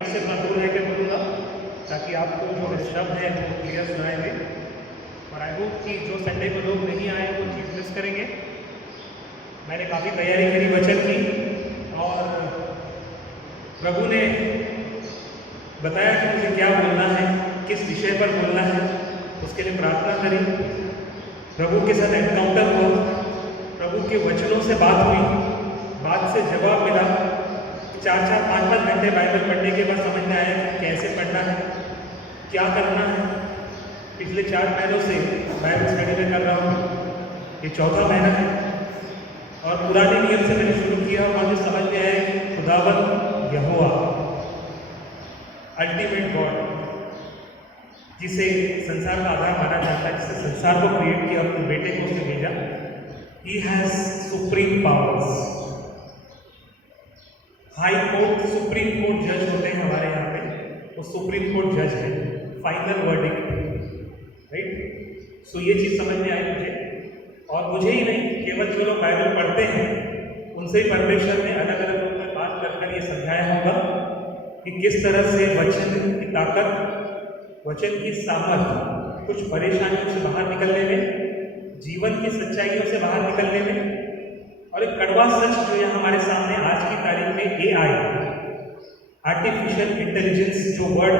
से इतना दूर रह के बोलूँगा ताकि आपको जो शब्द है वो क्लियर सुनाए दे। और आई होप कि जो संडे को लोग नहीं आए वो चीज़ मिस करेंगे। मैंने काफ़ी तैयारी करी वचन की और प्रभु ने बताया कि मुझे क्या बोलना है, किस विषय पर बोलना है, उसके लिए प्रार्थना करी। प्रभु के साथ एनकाउंटर हुआ, प्रभु के वचनों से बात हुई, बात से जवाब मिला। 4-4, 5-5 घंटे बाइबल पढ़ने के बाद समझ में आया कि कैसे पढ़ना है, क्या करना है। पिछले 4 महीनों से बाइबल स्टडी में कर रहा हूँ, ये चौथा महीना है और पुराने नियम से मैंने शुरू किया और मुझे समझ में आया कि खुदावंद यहोवा अल्टीमेट गॉड, जिसे संसार का आधार माना जाता है, जिसने संसार को क्रिएट किया और अपने बेटे को उसने भेजा, he has supreme powers. High court, supreme court जज होते हैं हमारे यहाँ पे, वो सुप्रीम कोर्ट जज है, फाइनल वर्डिक्ट, राइट। सो ये चीज़ समझ में आई मुझे, और मुझे ही नहीं, केवल जो लोग बाइबल पढ़ते हैं उनसे ही परमेश्वर ने अलग अलग रूप में बात कर ये समझाया होगा कि किस तरह से वचन की ताकत, वचन की सामर्थ कुछ परेशानियों से बाहर निकलने में, जीवन की सच्चाइयों से बाहर निकलने में। और एक कड़वा सच जो है हमारे सामने आज की तारीख में AI, आर्टिफिशियल इंटेलिजेंस, जो वर्ड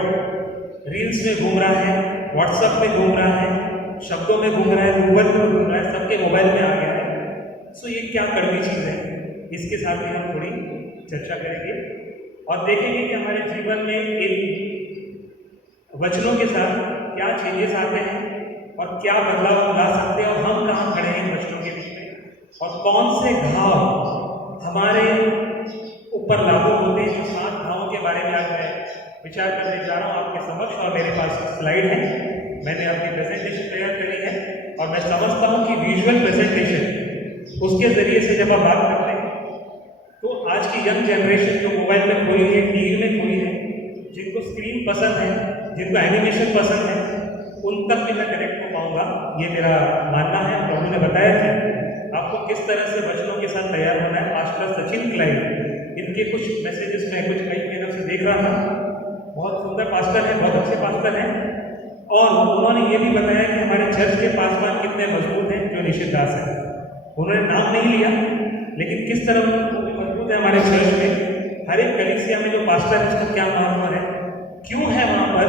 रील्स में घूम रहा है, व्हाट्सएप में घूम रहा है, शब्दों में घूम रहा है, गूगल में घूम रहा है, सबके मोबाइल में आ गया है। सो ये क्या कड़वी चीज़ है, इसके साथ भी हम थोड़ी चर्चा करेंगे और देखेंगे कि हमारे जीवन में इन वचनों के साथ क्या चेंजेस आते हैं और क्या बदलाव ला सकते हैं और हम कहाँ खड़े हैं इन वचनों के बीच में, और कौन से घाव हमारे ऊपर लागू होते हैं। जो 7 घावों के बारे में आज मैं विचार करने जा रहा हूँ आपके समक्ष, और मेरे पास स्लाइड है, मैंने अपनी प्रेजेंटेशन तैयार करी है और मैं समझता हूँ कि विजुअल प्रेजेंटेशन उसके ज़रिए से जब आप बात करते हैं तो आज की यंग जनरेशन जो मोबाइल में खोई है, टीवी में खोई है, जिनको स्क्रीन पसंद है, जिनको एनिमेशन पसंद है, उन तक भी मैं कनेक्ट हो पाऊँगा, ये मेरा मानना है। प्रभु ने बताया कि आपको किस तरह से वचनों के साथ तैयार होना है। पास्टर सचिन क्लाइव, इनके कुछ मैसेजेस मैं कुछ कई महीनों से देख रहा था, बहुत सुंदर पास्टर हैं, बहुत अच्छे पास्टर हैं, और उन्होंने ये भी बताया कि हमारे चर्च के पासवान कितने मजबूत हैं, जो निशित दास है। उन्होंने नाम नहीं लिया, लेकिन किस तरह वो भी मजबूत है हमारे चर्च में। हर एक कलीसिया में जो पास्टर है उसका क्या महत्व है, क्यों है वहाँ पर,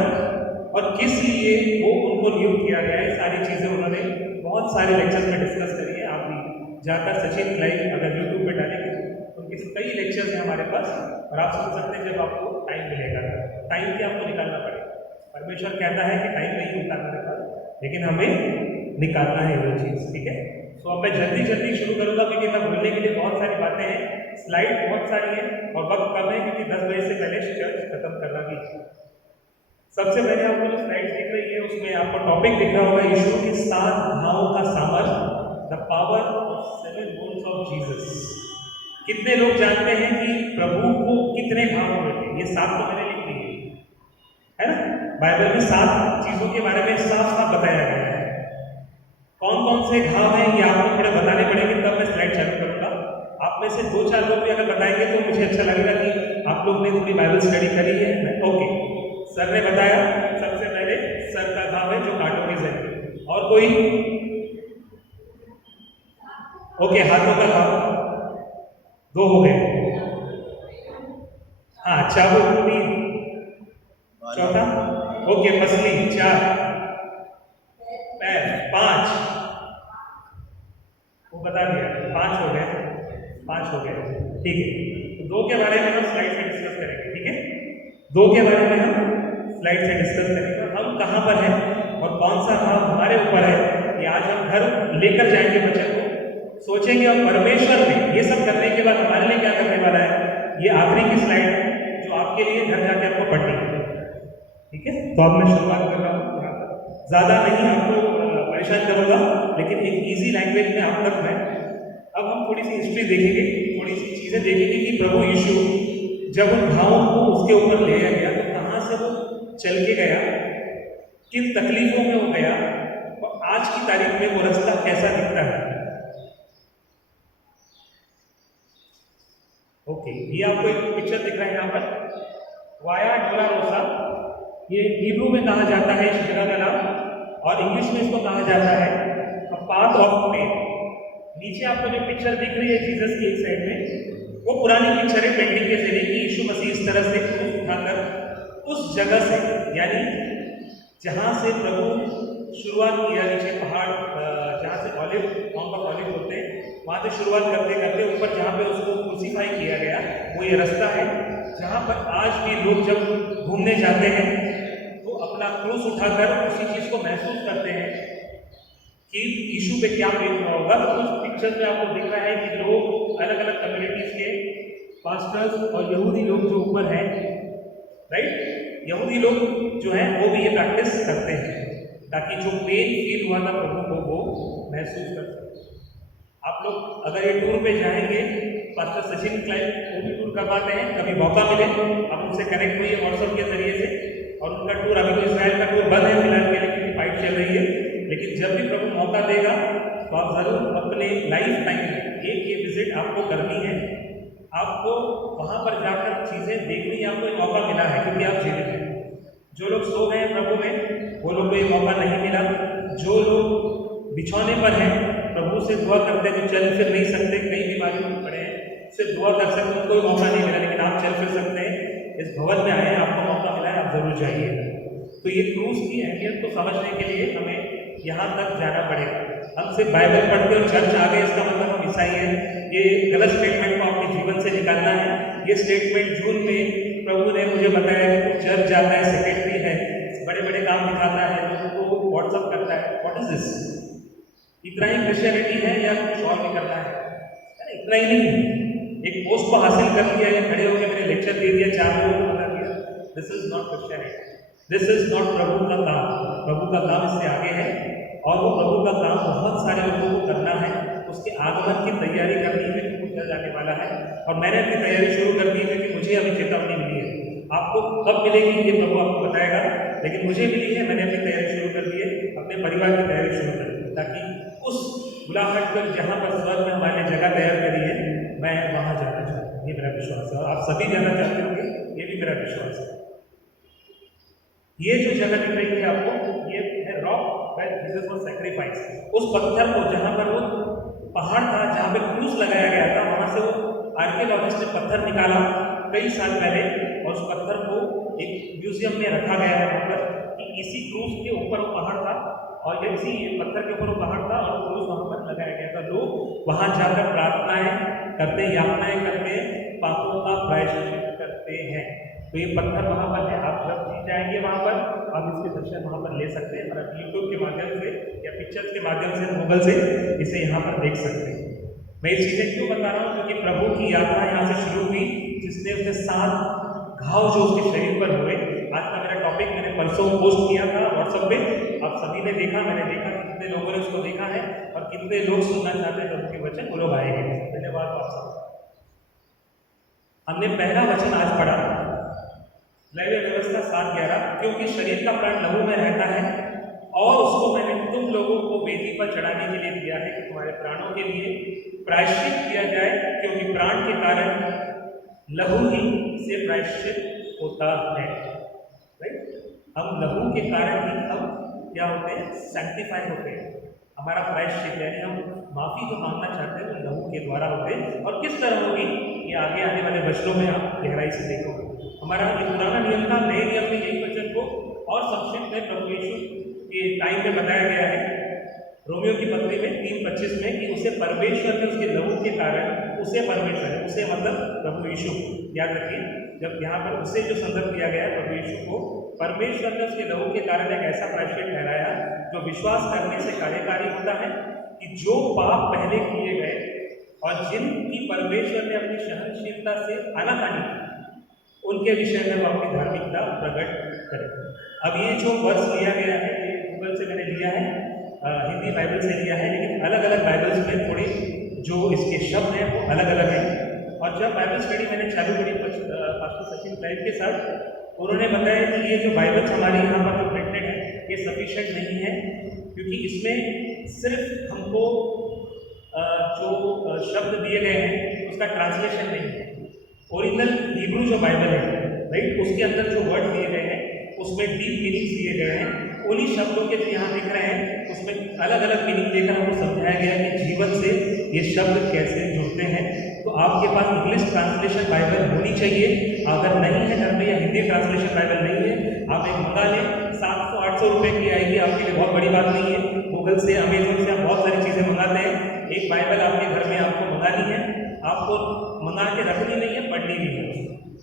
और किस लिए वो उनको नियुक्त किया गया है, सारी चीज़ें उन्होंने बहुत सारे लेक्चर्स में डिस्कस करी है। आप भी जाकर सचिन क्लाइव अगर यूट्यूब पे डालेंगे तो उनके कई लेक्चर्स हैं हमारे पास, और आप सुन सकते हैं जब आपको टाइम मिलेगा। टाइम भी आपको निकालना पड़ेगा, परमेश्वर कहता है कि टाइम नहीं होता मेरे पास, लेकिन हमें निकालना है वो चीज़, ठीक है। तो अब मैं जल्दी जल्दी शुरू करूँगा क्योंकि मैं बोलने के लिए बहुत सारी बातें हैं, स्लाइड बहुत सारी हैं और वक्त कम है क्योंकि 10 बजे से पहले चर्च खत्म करना भी। सबसे पहले आपको जो स्लाइड दिख रही है उसमें आपको टॉपिक दिख रहा होगा, यीशु के 7 घावों का सामर्थ, the power of 7 bones of Jesus. कितने लोग जानते हैं कि प्रभु को कितने घाव हुए थे? ये 7 तो मैंने लिख दिए है ना। बाइबल में 7 चीजों के बारे में साफ साफ बताया गया है। कौन कौन से घाव हैं ये आपको थोड़े बताने पड़ेंगे, तब मैं स्लाइड चालू करूंगा। आप में से 2-4 लोग भी अगर बताएंगे तो मुझे अच्छा लगेगा कि आप लोग ने थोड़ी बाइबल स्टडी करी है। ओके, सर ने बताया सबसे पहले सर का घाव है जो कांटों के जरिए, और कोई? ओके, हाथों का घाव 2 हो गए, हाँ, चाबुक 3, चौथा ओके, मछली 4, पैर 5, वो बता दिया, 5 हो गए, 5 हो गए, ठीक है। 2 के बारे में हम स्लाइड से डिस्कस करेंगे, ठीक है। 2 के बारे में हम स्लाइड से डिस्कस करेंगे, हम कहाँ पर हैं और कौन सा घाव हमारे ऊपर है, ये आज हम घर लेकर जाएंगे, बच्चे को सोचेंगे, और परमेश्वर ने ये सब करने के बाद हमारे लिए क्या करने वाला है, ये आखिरी की स्लाइड है जो आपके लिए घर जाके आपको पढ़नी है, ठीक है। तो अब मैं शुरुआत कर रहा हूँ, ज़्यादा नहीं आपको परेशान करूँगा, लेकिन एक इजी लैंग्वेज में आप तक मैं, अब हम थोड़ी सी हिस्ट्री देखेंगे, थोड़ी सी चीज़ें देखेंगे कि प्रभु यीशु जब उन घावों को उसके ऊपर ले गया तो कहाँ से वो चल के गया, किन तकलीफों में वो गया, और आज की तारीख में वो रास्ता कैसा दिखता है। ओके, ये आपको एक पिक्चर दिख रहा है यहाँ पर, वाया डोलारोसा, ये हिब्रू में कहा जाता है इस जगह का नाम, और इंग्लिश में इसको कहा जाता है अ पाथ ऑफ पेन। नीचे आपको जो पिक्चर दिख रही है जीसस की एक साइड में, वो पुरानी पिक्चर है पेंटिंग के जरिए कि यीशु मसीह इस तरह से क्रूस उठाकर उस जगह से, यानी जहाँ से प्रभु शुरुआत किया, नीचे पहाड़ जहाँ से ऑलिव माउंट ऑफ ऑलिव होते हैं, वहाँ से शुरुआत करते करते ऊपर जहाँ पे उसको क्रूसीफाई किया गया, वो ये रास्ता है जहाँ पर आज भी लोग जब घूमने जाते हैं तो अपना क्रूस उठाकर उसी चीज़ को महसूस करते हैं कि यीशु पे क्या पेश हुआ होगा। तो उस पिक्चर में आपको दिख रहा है कि लोग अलग अलग कम्युनिटीज़ के पास्टर्स और यहूदी लोग जो ऊपर हैं, राइट, यहूदी लोग जो हैं वो भी ये प्रैक्टिस करते हैं ताकि जो पेन फील हुआ था प्रभु को वो महसूस कर सके। आप लोग अगर ये टूर पे जाएंगे, पास्टर सचिन क्लाइव वो भी टूर करवाते हैं, कभी मौका मिले आप उनसे कनेक्ट हुई व्हाट्सएप के जरिए से, और उनका टूर अभी तो इसराइल का टूर बंद है फिलहाल के लिए क्योंकि फाइट चल रही है, लेकिन जब भी प्रभु मौका देगा तो आप जरूर अपने लाइफ टाइम में एक ये विजिट आपको करनी है। आपको वहाँ पर जाकर चीज़ें देखनी, आपको एक मौका मिला है क्योंकि आप जीवित हैं। जो लोग सो गए प्रभु में वो लोग को ये मौका नहीं मिला, जो लोग बिछौने पर हैं प्रभु से दुआ करते हैं, जो चल फिर नहीं सकते, कई बीमारियों में पड़े हैं, उससे दुआ कर सकते हैं, उनको मौका नहीं मिला, लेकिन आप चल फिर सकते हैं, इस भवन में आए, आपको मौका मिला है, आप जरूर जाइए। तो ये क्रूस की अहमियत को समझने के लिए हमें यहाँ तक जाना पड़ेगा। हम सिर्फ बाइबल पढ़ के और चर्च आ गए इसका मतलब हम ईसाई हैं, ये गलत स्टेटमेंट को अपने जीवन से निकालना है। ये स्टेटमेंट जून में प्रभु ने मुझे बताया कि तू चर्च जाता है, सेक्रेटरी है, बड़े बड़े काम दिखाता है, लोगों को व्हाट्सअप करता है, व्हाट इज दिस? इतना ही क्रिश्चियनिटी है या कुछ और भी करना है? इतना ही नहीं, एक पोस्ट को हासिल कर लिया या खड़े होकर मैंने लेक्चर दे दिया, 4 लोगों को बता दिया, this is not Christianity, this is not प्रभु का काम। प्रभु का काम इससे आगे है, और वो प्रभु का काम बहुत सारे लोगों को करना है, उसके आगमन की तैयारी करनी है कि वो चल जाने वाला है। और मैंने अपनी तैयारी शुरू कर दी है कि मुझे अभी चेतावनी मिली है, आपको कब मिलेगी ये प्रभु आपको बताएगा, लेकिन मुझे मिली है, मैंने अपनी तैयारी शुरू कर दी है, अपने परिवार की तैयारी शुरू कर दी, ताकि उस बुलाहट पर जहाँ पर स्वर्ग में हमारे जगह तैयार करी है, मैं वहाँ जाना चाहता हूँ, ये मेरा विश्वास है, और आप सभी जाना चाहते होंगे, ये भी मेरा विश्वास है। ये जो जगह दिख रही है आपको, ये है rock where Jesus was sacrifice. उस पत्थर को जहाँ पर वो पहाड़ था जहाँ पे क्रूस लगाया गया था, वहाँ से वो आर्कियोलॉजिस्ट ने पत्थर निकाला कई साल पहले, और उस पत्थर को एक म्यूजियम में रखा गया है वहाँ पर कि इसी क्रूस के ऊपर वो पहाड़ था, और ये इसी पत्थर के ऊपर वो पहाड़ था और क्रूस वहाँ पर लगाया गया था। लोग वहाँ जाकर प्रार्थनाएं करते, यातनाएं करते, पापों का प्रायश्चित करते हैं। तो ये पत्थर वहाँ पर है, आप जब भी जाएंगे वहाँ पर आप इसके दर्शन वहाँ पर ले सकते हैं, और आप यूट्यूब के माध्यम से या पिक्चर्स के माध्यम से, गूगल से इसे यहाँ पर देख सकते हैं। मैं ये चीज़ें क्यों बता रहा हूँ, क्योंकि प्रभु की यात्रा यहाँ से शुरू हुई, जिसने उसके 7 घाव जो उसके शरीर पर हुए। आज का मेरा टॉपिक मैंने परसों पोस्ट किया था व्हाट्सएप पे, आप सभी ने देखा, मैंने देखा कितने लोगों ने उसको देखा है और कितने लोग सुनना चाहते हैं प्रभु के वचन, वो लोग आएंगे। धन्यवाद आप सब। हमने पहला वचन आज पढ़ा लैवे व्यवस्था 7:11, क्योंकि शरीर का प्राण लहू में रहता है, और उसको मैंने तुम लोगों को वेदी पर चढ़ाने के लिए दिया है कि तुम्हारे प्राणों के लिए प्रायश्चित किया जाए, क्योंकि प्राण के कारण लहू ही से प्रायश्चित होता है। राइट, हम लहू के कारण ही हम क्या होते हैं, सैंक्टिफाई होते हैं। हमारा प्रायश्चित यानी हम माफी जो मांगना चाहते हैं वो लहू के द्वारा होते हैं। और किस तरह होगी ये आगे आने वाले वचनों में आप गहराई से देखोगे। हमारा ये पुराना नियम था, नए नियम में यही वचन को और संक्षिप्त में प्रभु यीशु के टाइम में बताया गया है रोमियो की पत्री में 3:25 में कि उसे परमेश्वर ने उसके लहू के कारण, उसे परमेश्वर है, उसे मतलब प्रभु यीशु, याद रखिए जब यहाँ पर उसे जो संदर्भ दिया गया है प्रभु यीशु को, परमेश्वर ने उसके लहू के कारण एक ऐसा प्रायश्चित ठहराया जो विश्वास करने से कार्यकारी होता है कि जो पाप पहले किए गए और जिनकी परमेश्वर ने अपनी सहनशीलता से आनाकानी की, उनके विषय में वो अपनी धार्मिकता प्रकट करें। अब ये जो वर्ष लिया गया है ये गूगल से मैंने लिया है, हिंदी बाइबल से लिया है, लेकिन अलग अलग बाइबल्स में थोड़ी जो इसके शब्द हैं वो अलग अलग हैं। और जब बाइबल स्टडी मैंने चालू करी पास्टर सचिन क्लाइव के साथ, उन्होंने बताया कि ये जो बाइबल्स हमारी यहाँ पर जो प्रिंटेड है ये सफिशिएंट नहीं है, क्योंकि इसमें सिर्फ हमको जो शब्द दिए गए हैं उसका ट्रांसलेशन नहीं है। ओरिजिनल हिब्रू जो बाइबल है राइट, उसके अंदर जो वर्ड दिए गए हैं उसमें डीप मीनिंग दिए गए हैं। उन्हीं शब्दों के जो यहाँ दिख रहे हैं उसमें अलग अलग मीनिंग देकर हमको समझाया गया कि जीवन से ये शब्द कैसे जुड़ते हैं। तो आपके पास इंग्लिश ट्रांसलेशन बाइबल होनी चाहिए। अगर नहीं है घर में या हिंदी ट्रांसलेशन बाइबल नहीं है, आप एक मंगा लें। 700-800 रुपये की आएगी, आपके लिए बहुत बड़ी बात नहीं है। गूगल से, अमेजोन से आप बहुत सारी चीज़ें मंगाते हैं। एक बाइबल आपके घर में आपको मंगानी है, आपको मंगा के रखनी नहीं है, पढ़नी भी है।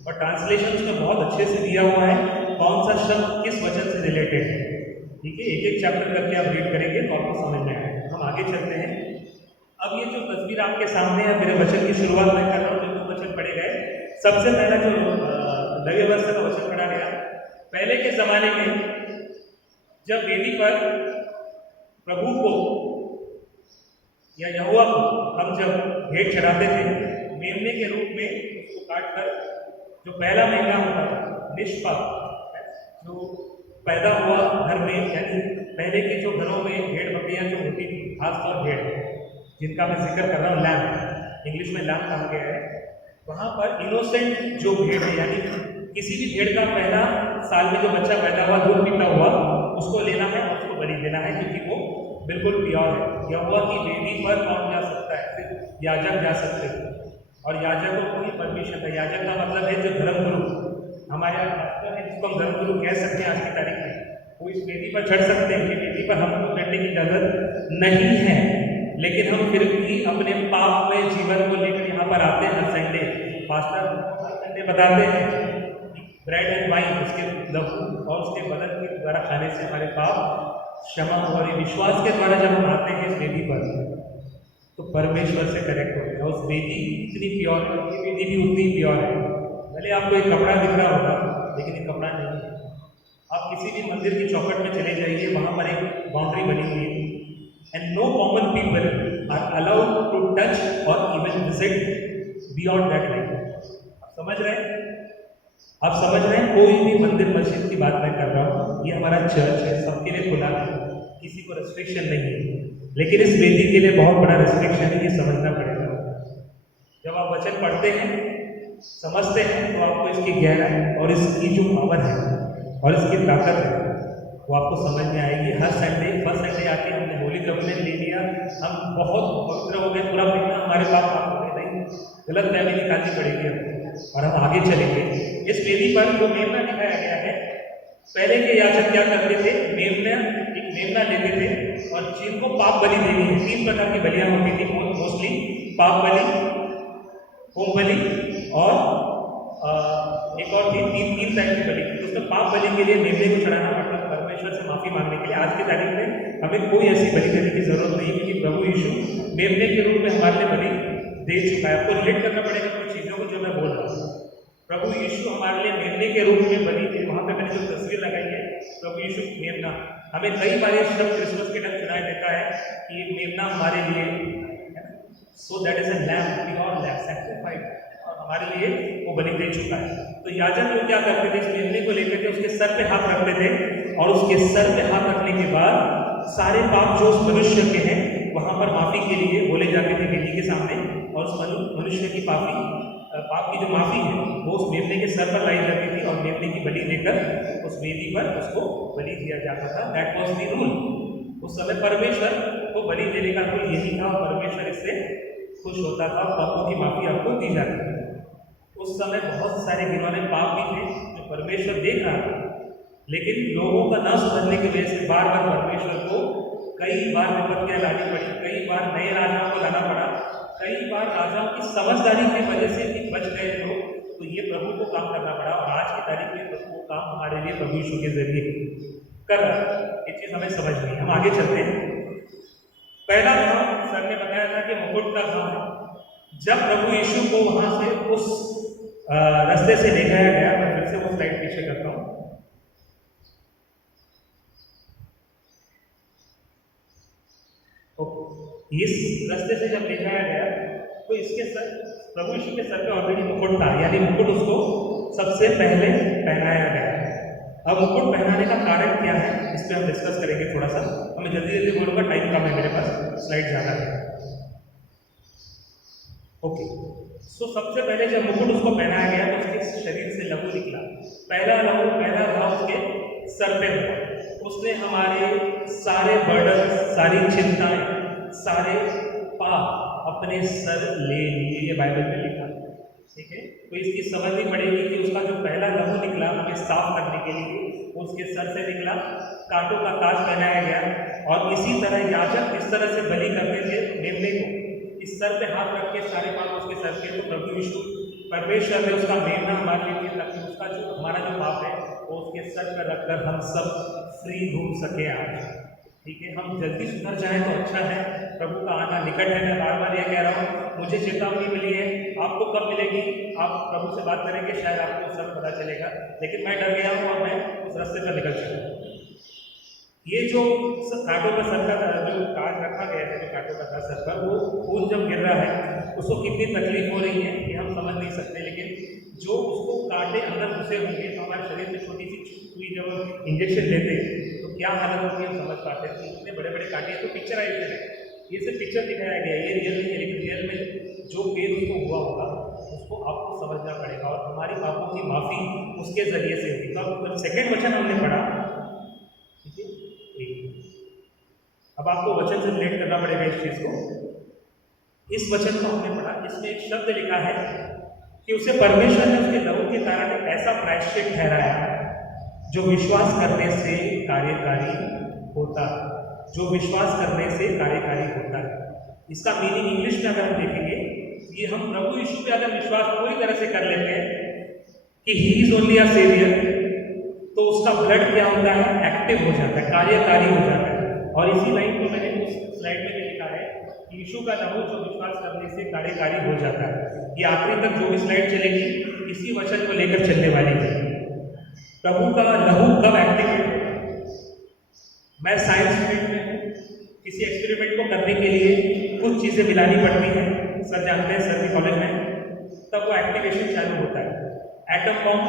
और ट्रांसलेशन उसमें बहुत अच्छे से दिया हुआ है, कौन सा शब्द किस वचन से रिलेटेड है। ठीक है, एक एक चैप्टर करके आप रीड करेंगे तो आपको समझ में आएगा। हम आगे चलते हैं। अब ये जो तस्वीर आपके सामने है, मेरे वचन की शुरुआत मैं कर रहा हूँ, जो वचन पढ़े गए। सबसे पहला जो नवे वर्ष का वचन पढ़ा गया, पहले के जमाने में जब वेदी पर प्रभु को या यहोवा को हम जब भेंट चढ़ाते थे, मेमने के रूप में उसको काटकर, जो पहला मेमना होता था निष्पाप, जो पैदा हुआ घर में, यानी पहले के जो घरों में भेड़ बकरियां जो होती थी, खासतौर भेड़ जिनका मैं जिक्र कर रहा हूँ, लैम्प, इंग्लिश में लैम्प कहा गया है, वहाँ पर इनोसेंट जो भेड़ है, यानी किसी भी भेड़ का पहला साल में जो बच्चा पैदा हुआ, दूध पीता हुआ, उसको लेना है और उसको बलि देना है, क्योंकि वो बिल्कुल प्योर है। यहोवा की वेदी पर कौन जा सकता है? सिर्फ याजक जा सकते हैं, और याजकों को ही परमिशन है। याजक का मतलब है जो धर्मगुरु, हमारे यहाँ पास्टर है जिसको हम धर्मगुरु कह सकते हैं आज की तारीख में, वो इस वेदी पर चढ़ सकते हैं। कि वेदी पर हमको चढ़ने की इजाजत नहीं है, लेकिन हम फिर भी अपने पाप में जीवन को लेकर यहाँ पर आते हैं हर संडे। पास्टर हर संडे बताते हैं ब्रेड एंड वाइन, उसके लहू और उसके बदन के द्वारा खाने से हमारे पाप क्षमा और विश्वास के द्वारा जब हम आते हैं इस वेदी पर, तो परमेश्वर से कनेक्ट होते हैं। उस वेदी इतनी प्योर है, ये वेदी भी उतनी प्योर है। भले आपको एक कपड़ा दिख रहा होगा, लेकिन ये कपड़ा नहीं है। आप किसी भी मंदिर की चौखट में चले जाइए, वहाँ पर एक बाउंड्री बनी हुई है, and no common people are allowed to touch और even visit beyond that line. आप समझ रहे हैं? आप समझ रहे हैं? कोई भी मंदिर मस्जिद की बात मैं कर रहा हूँ, ये हमारा चर्च है, सबके लिए खुला है, किसी को रेस्ट्रिक्शन नहीं है। लेकिन इस वेदी के लिए बहुत बड़ा रेस्ट्रिक्शन है, ये समझना पड़ेगा। जब आप वचन पढ़ते हैं, समझते हैं, तो आपको इसकी गहराई और इसकी जो पावर है और इसकी ताकत है वो आपको समझ में आएगी। हर संडे, फर्स्ट संडे आके हमने होली कम्युनियन ले लिया, हम बहुत पवित्र हो गए, पूरा महीना हमारे पाप माफ हो गए। नहीं, गलत फहमी निकालनी पड़ेगी हमको और हम आगे चलेंगे। इस वेदी पर जो मेमना दिखाया गया है, पहले के याजक क्या करते थे? एक मेमना लेते थे, और जिनको पाप बलि देनी है, 3 प्रकार की बलियां होती थी मोस्टली, पाप बलि, होम बलि और एक और थी, तीन टाइप की बलि। तो उसमें पाप बलि के लिए मेमने को चढ़ाना पड़ता है, परमेश्वर से माफी मांगने के लिए। आज की तारीख में हमें कोई ऐसी बलि देने की जरूरत नहीं, क्योंकि प्रभु यीशु मेमने के रूप में हमारे लिए बलि दे चुका है। आपको रिलेट करना पड़ेगा कुछ चीज़ों को जो मैं बोल रहा हूँ। प्रभु यीशु हमारे लिए मेमने के रूप में बलि दे। वहाँ पे मैंने जो तस्वीर लगाई है, प्रभु यीशु मेमना, हमें कई बार ये शब्द क्रिसमस के टाइम सुनाई देता है कि ये मेमना हमारे लिए, so that is a lamb, pure lamb, sacrificed, और हमारे लिए वो बलि दे चुका है। तो याजक लोग क्या करते थे? इस मेमने को लेकर के उसके सर पे हाथ रखते थे, और उसके सर पे हाथ रखने के बाद सारे पाप जो उस मनुष्य के हैं वहाँ पर माफी के लिए बोले जाते थे वेदी के सामने, और उस मनुष्य की पाप की जो माफी है वो उस मेमने के सर पर लाई जाती थी, और मेमने की बलि देकर उस वेदी पर उसको बलि दिया जाता था। That was the rule. उस समय परमेश्वर को बलि देने का रूल यही था, और परमेश्वर इससे खुश होता था, पापों की माफी आपको दी जाती थी। उस समय बहुत सारे घिनौने पाप भी थे जो परमेश्वर देख रहा था, लेकिन लोगों का ना समझने की वजह से बार बार परमेश्वर को कई बार विपत्तियां लानी पड़ी, कई बार नए राजाओं को लाना पड़ा, कई बार राजाओं की समझदारी की वजह से भी बच गए लोग। तो ये प्रभु को काम करना पड़ा, और आज की तारीख में प्रभु को काम हमारे लिए प्रभु यीशु के जरिए कर रहा है। ये चीज़ हमें समझ नहीं। हम आगे चलते हैं। पहला भाव सर ने बताया था कि मुकुट का भाव है। जब प्रभु यीशु को वहां से उस रास्ते से ले जाया गया, मैं फिर से वो स्लाइड पीछे करता हूँ। इस रास्ते से जब ले जाया गया तो इसके सर, प्रभु यीशु के सर पे ऑलरेडी मुकुट था, यानी मुकुट उसको सबसे पहले पहनाया गया। अब मुकुट पहनाने का कारण क्या है, इस पर हम डिस्कस करेंगे थोड़ा सा। मैं जल्दी जल्दी बोलूँगा, टाइम कम है मेरे पास, स्लाइड ज़्यादा है। ओके, सो सबसे पहले जब मुकुट उसको पहनाया गया तो उसके शरीर से लहू निकला। पहला घाव उसके सर पे हुआ। उसने हमारे सारे बर्डन, सारी चिंताएं, सारे पाप अपने सर ले लिए, ये बाइबल में लिखा है। ठीक है, तो इसकी समझनी पड़ेगी कि उसका जो पहला लहू निकला हमें साफ करने के लिए, उसके सर से निकला, कांटों का ताज पहनाया गया। और इसी तरह याजक इस तरह से बलि करते थे मेमने को, इस सर पे हाथ रख के सारे पाप उसके सर के। तो प्रभु यीशु परमेश्वर ने उसका मेमना हमारे लिए दिया ताकि उसका जो हमारा जो पाप है वो उसके सर पर रखकर हम सब फ्री घूम सके आज। ठीक है, हम जल्दी सुधर जाएं तो अच्छा है। प्रभु का आना निकट है। मैं बार बार ये कह रहा हूँ, मुझे चेतावनी मिली है, आपको कब मिलेगी? आप प्रभु से बात करेंगे, शायद आपको सब पता चलेगा, लेकिन मैं डर गया हूँ और मैं उस रास्ते पर निकल चुका हूँ। ये जो कांटों का सर का जो ताज रखा गया है, जो कांटों का था सर पर, वो खून जब गिर रहा है उसको कितनी तकलीफ हो रही है ये हम समझ नहीं सकते, लेकिन जो उसको कांटे अंदर घुसे होंगे तो हमारे शरीर में छोटी सी सुई जब इंजेक्शन लेते हैं तो क्या हालत होती है हम समझ पाते हैं। इतने बड़े बड़े कांटे, तो पिक्चराइजेशन है, ये सिर्फ पिक्चर दिखाया गया है, ये रियल नहीं है, लेकिन रियल में जो पेन उसको हुआ होगा उसको आपको समझना पड़ेगा और हमारी पापों की माफ़ी उसके जरिए से होगी। तो सेकेंड वचन हमने पढ़ा, अब आपको वचन से रिलेट करना पड़ेगा इस चीज को। इस वचन को हमने पढ़ा, इसमें एक शब्द लिखा है कि उसे परमेश्वर ने उसके लहू के कारण एक ऐसा प्रायश्चित ठहराया जो विश्वास करने से कार्यकारी होता है, जो विश्वास करने से कार्यकारी होता है। इसका मीनिंग इंग्लिश में अगर हम देखेंगे, ये हम प्रभु यीशु पे अगर विश्वास पूरी तरह से कर लेते हैं कि he is only a saviour, तो उसका ब्लड क्या होता है? एक्टिव हो जाता है, कार्यकारी हो जाता है। और इसी लाइन को मैंने उस स्लाइड में लिखा है, यीशु का लहू जो विश्वास करने से कार्यकारी हो जाता है। ये आखिरी तक जो भी स्लाइड चलेगी इसी वचन को लेकर चलने वाली है। प्रभु का लहू कब एक्टिवेट होगा? मैं साइंस स्टूडेंट में हूँ, किसी एक्सपेरिमेंट को करने के लिए कुछ चीज़ें मिलानी पड़ती हैं, सर जानते हैं, सर के कॉलेज में, तब वो एक्टिवेशन चालू होता है। एटम बॉम्ब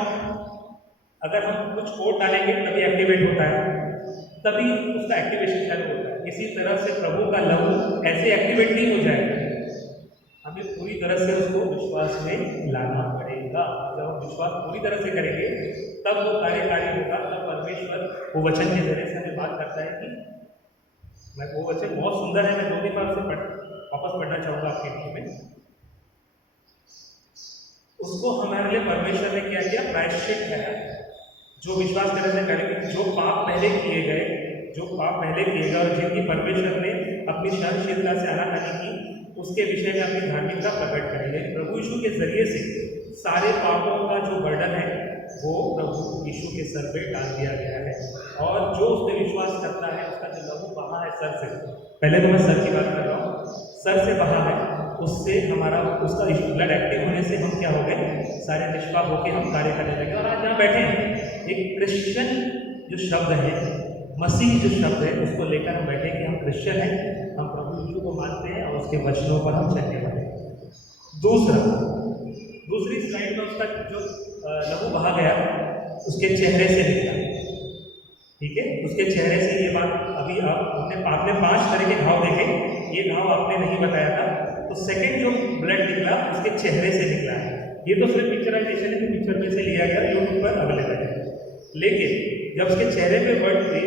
अगर हम कुछ कोड डालेंगे तभी एक्टिवेट होता है, तभी उसका एक्टिवेशन चालू होता है। इसी तरह से प्रभु का लहू ऐसे एक्टिवेट नहीं हो जाएगा, हमें पूरी तरह से उसको विश्वास में लाना पड़ेगा। जब हम विश्वास पूरी तरह से करेंगे तब वो कार्यकारी होगा, तब परमेश्वर वो वचन के जरिए से हमें बात करता है कि मैं वो वचन बहुत सुंदर है, मैं 2-3 बार से वापस पढ़ना चाहूँगा आपके बीच में। उसको हमारे लिए परमेश्वर ने क्या किया? प्रायश्चित है, जो विश्वास करने से करेंगे, जो पाप पहले किए गए और जिनकी परमेश्वर ने अपनी सहनशीलता से आनाकानी की, उसके विषय में अपनी धार्मिकता प्रकट करेंगे। प्रभु यीशु के जरिए से सारे पापों का जो बर्डन है वो प्रभु यीशु के सर पे डाल दिया गया है। और जो उस पर विश्वास करता है, उसका जो लहू बहा है सर से, पहले तो मैं सर की बात कर रहा हूँ, सर से बहा है, उससे हमारा उसका ब्लड एक्टिव होने से हम क्या हो गए? सारे निष्पाप होकर हम कार्य करने लगे। और आज जहाँ बैठे हैं, एक क्रिश्चियन जो शब्द है, मसीह जो शब्द है, उसको लेकर हम बैठे कि हम क्रिश्चियन हैं, हम प्रभु यीशु को मानते हैं और उसके वचनों पर हम चलने वाले हैं। दूसरी स्लाइड में उसका जो लहू बहा गया उसके चेहरे से निकला। ठीक है, उसके चेहरे से, ये बात अभी आपने 5 तरह के घाव देखे, ये घाव आपने नहीं बताया था। तो सेकंड जो ब्लड निकला उसके चेहरे से निकला है। ये तो सिर्फ पिक्चराइजेशन है, पिक्चर में से लिया गया, यूट्यूब पर अवेलेबल है। लेकिन जब उसके चेहरे पे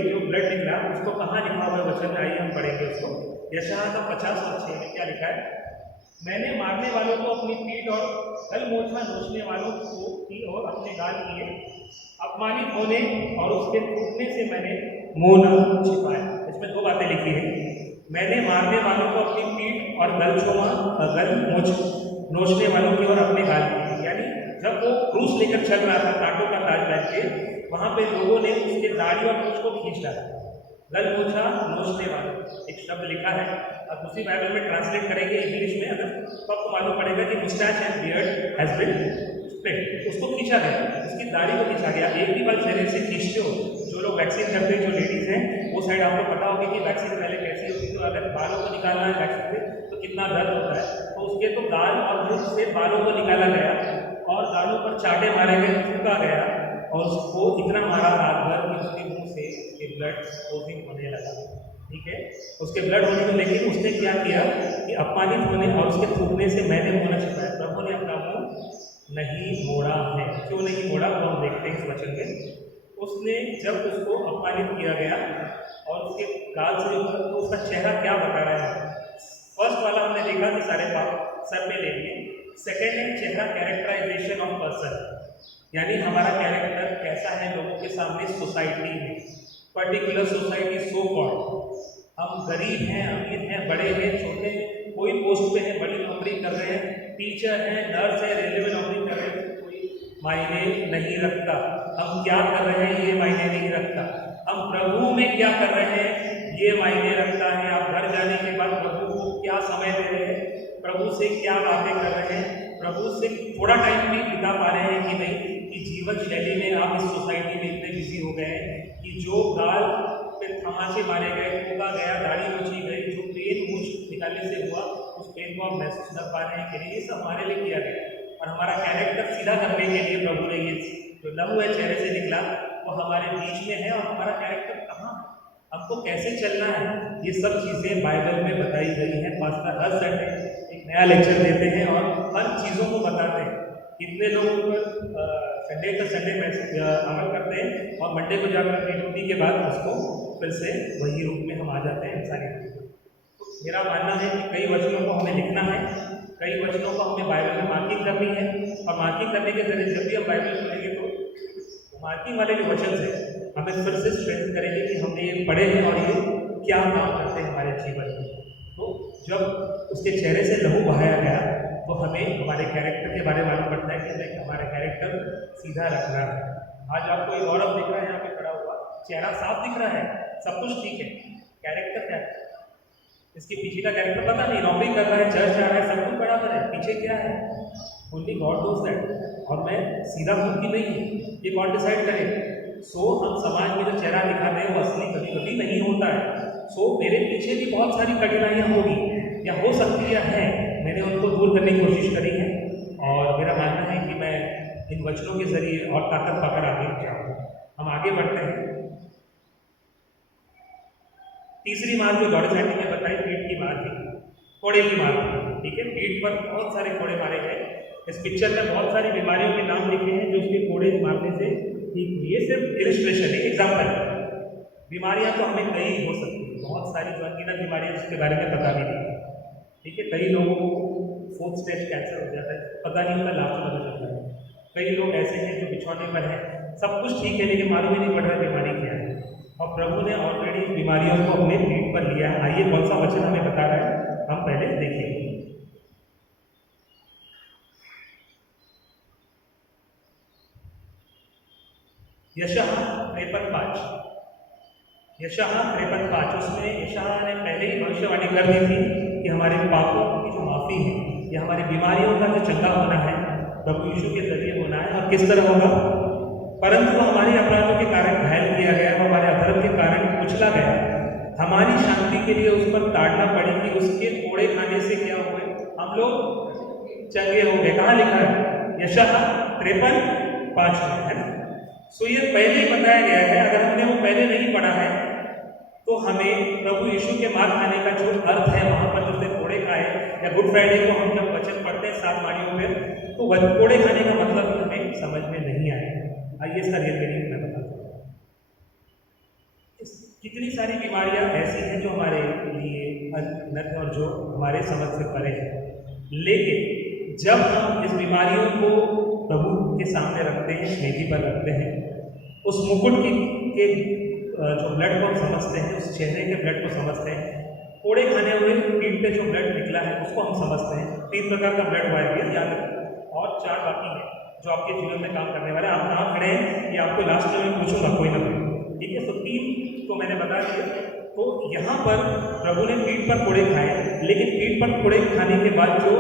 जो ब्लड निकला उसको कहाँ लिखा हुआ है वचन? आइए हम पढ़ेंगे उसको। यशायाह 50:6 में क्या लिखा है? मैंने मारने वालों को अपनी पीठ और गल मोछा नोचने वालों को की और अपने गाल किए, अपमानित होने और उसके थूकने से मैंने मुंह न छिपाया। इसमें 2 बातें लिखी है, मैंने मारने वालों को अपनी पीठ और गल मोछ नोचने वालों की और अपने गाल किए। यानी जब वो क्रूस लेकर चल रहा था कांटों का ताज पहन के, वहाँ पे लोगों ने उसके दाढ़ी और मूछ को खींच डाला। गल मोछा नोचने वाला एक शब्द लिखा है, अब उसी बाइबल में ट्रांसलेट करेंगे इंग्लिश में, अगर तो आपको मालूम पड़ेगा कि moustache and beard has been split, उसको खींचा गया, उसकी दाढ़ी को खींचा गया। एक भी बार चेहरे से खींचते हो, जो लोग वैक्सीन करते हैं, जो लेडीज़ हैं, वो साइड आपको पता होगी कि वैक्सीन पहले कैसी होती है। तो अगर बालों को निकालना है वैक्सीन से तो कितना दर्द होता है, तो उसके तो गाल और मुंह से बालों को निकाला गया और गालों पर चाटे मारे गए, थूका गया और उसको इतना मारा रात भर कि उसके मुंह से उसके ब्लड फ्लोजिंग होने लगा। ठीक है, उसके ब्लड होने में, लेकिन उसने क्या किया कि अपमानित होने और उसके थूकने से मैंने मुंह न छिपाया। प्रभु ने अपना मुंह नहीं मोड़ा है। क्यों नहीं मोड़ा वो हम देखते हैं इस वचन में। उसने जब उसको अपमानित किया गया और उसके गाल से तो उसका चेहरा क्या बता रहा है। फर्स्ट वाला हमने देखा कि सारे पाप सर पे लेंगे। सेकेंड है चेहरा कैरेक्टराइजेशन ऑफ पर्सन, यानी हमारा कैरेक्टर कैसा है लोगों के सामने सोसाइटी में, पर्टिकुलर सोसाइटी सो कॉल्ड। हम गरीब हैं, अमीर हैं, बड़े हैं, छोटे हैं, कोई पोस्ट पे है, बड़ी नौकरी कर रहे हैं, टीचर हैं, नर्स है, रेलवे में नौकरी कर रहे हैं, कोई मायने नहीं रखता। हम क्या कर रहे हैं ये मायने नहीं रखता। हम प्रभु में क्या कर रहे हैं ये मायने रखता है। आप घर जाने के बाद प्रभु को क्या समय दे रहे हैं, प्रभु से क्या बातें कर रहे हैं, प्रभु से थोड़ा टाइम भी बिता पा रहे हैं कि नहीं। कि जीवन शैली में आप इस सोसाइटी में इतने बिजी हो गए हैं कि जो गाल पे तमाचे मारे गए, ठोका गया, दाढ़ी नोची गई, जो पेन मूछ निकालने से हुआ, उस पेन को आप महसूस कर पा रहे हैं कि नहीं। ये सब हमारे लिए किया गया और हमारा कैरेक्टर सीधा करने के लिए प्रभु ने ये जो लहू है चेहरे से निकला वो हमारे बीच में है। और हमारा कैरेक्टर कहाँ, हमको कैसे चलना है, ये सब चीज़ें बाइबल में बताई गई हैं। पास्टर हर संडे एक नया लेक्चर देते हैं और हर चीज़ों को बताते हैं। कितने लोग संडे का संडे अमल करते हैं और मंडे को जाकर अपनी ड्यूटी के बाद उसको फिर से वही रूप में हम आ जाते हैं इंसानी। तो मेरा मानना है कि कई वचनों को हमें लिखना है, कई वचनों को हमें बाइबल में मार्किंग करनी है और मार्किंग करने के जरिए जब भी हम बाइबल पढ़ेंगे तो मार्किंग वाले जो वचन है हमें फिर से स्ट्रेंथ करेंगे कि हमने ये पढ़े हैं और ये क्या काम करते हैं हमारे जीवन में। तो जब उसके चेहरे से लहू बहाया गया तो हमें हमारे कैरेक्टर के बारे में मालूम पड़ता है कि हमारा कैरेक्टर सीधा रखना है। आज आपको एक औरत दिख रहा है यहाँ पे खड़ा हुआ, चेहरा साफ दिख रहा है, सब कुछ ठीक है, कैरेक्टर क्या है, इसके पीछे का कैरेक्टर पता नहीं। नौकरी कर रहा है, चर्च जा रहा है, सब कुछ बराबर है, पीछे क्या है ओनली गॉड नोस दैट। और मैं सीधा हूँ कि नहीं ये कौन डिसाइड करे। सो हम समाज में जो चेहरा दिखाते हैं वो असली कभी कभी नहीं होता है। सो मेरे पीछे भी बहुत सारी कठिनाइयाँ होगी या हो सकती है, मैंने उनको दूर करने की कोशिश करी है और मेरा मानना है कि मैं इन वचनों के जरिए और ताकत पाकर आगे जाऊँ। हम आगे बढ़ते हैं। तीसरी मार जो गॉड साइड में बताई पीठ की मार थी, कोड़े की मार थी। ठीक है, पीठ पर बहुत सारे कोड़े मारे गए। इस पिक्चर में बहुत सारी बीमारियों के नाम लिखे हैं जो उसके कोड़े मारने से ठीक हुई। ये सिर्फ इलिस्ट्रेशन है, एग्जाम्पल। बीमारियां तो हमें कई हो सकती है, बहुत सारी जो अनगिनत बीमारियां जिसके बारे में पता भी नहीं। ठीक है, कई लोगों को 4th स्टेज कैंसर हो जाता है, पता नहीं होता, लास्ट में पता चलता है। कई लोग ऐसे हैं जो बिछौने पर हैं, सब कुछ ठीक है लेकिन मालूम ही नहीं पड़ रहा बीमारी क्या है। और प्रभु ने ऑलरेडी बीमारियों को अपने पीठ पर लिया है। आइए कौन सा वचन हमें बता रहा है, हम पहले देखेंगे। यशायाह 53:5, यशायाह 53:5, उसमें यशायाह ने पहले ही भविष्यवाणी कर दी थी कि हमारे पापों की जो माफ़ी है या हमारी बीमारियों का जो चंगा होना है प्रभु यीशु के जरिए होना है। और किस तरह होगा, परंतु हमारे अपराधों के कारण घायल किया गया, हमारे अधर्म के कारण कुचला गया, हमारी शांति के लिए उस पर ताड़ना पड़ी कि उसके कोड़े खाने से क्या हुए, हम लोग चंगे हो गए। कहाँ लिखा है, यशायाह 53:5 में है। सो ये पहले ही बताया गया है। अगर हमने वो पहले नहीं पढ़ा है तो हमें प्रभु यीशु के मार खाने का जो अर्थ है, वहाँ पर जो कोड़े खाए, या गुड फ्राइडे को हम जब वचन पढ़ते हैं 7 मारियों में, तो कोड़े खाने का मतलब हमें समझ में नहीं आएगा। आइए इसका रियल मीनिंग मैं बताता हूँ। कितनी सारी बीमारियां ऐसी हैं जो हमारे लिए अनगिनत और जो हमारे समझ से परे हैं, लेकिन जब हम इस बीमारियों को प्रभु के सामने रखते हैं, स्नेही पर रखते हैं, उस मुकुट के जो ब्लड को हम समझते हैं, उस चेहरे के ब्लड को समझते हैं, कोड़े खाने हुए पीठ पे जो ब्लड निकला है उसको हम समझते हैं। 3 प्रकार का ब्लड वायर है, याद रखिए, और 4 बाकी है जो आपके जीवन में काम करने वाले। आप कहाँ खड़े हैं ये आपको लास्ट में पूछूंगा, कोई ना कोई। ठीक है, तो 3 तो मैंने बता दिया। तो यहाँ पर प्रभु ने पीठ पर कोड़े खाए, लेकिन पीठ पर कोड़े खाने के बाद जो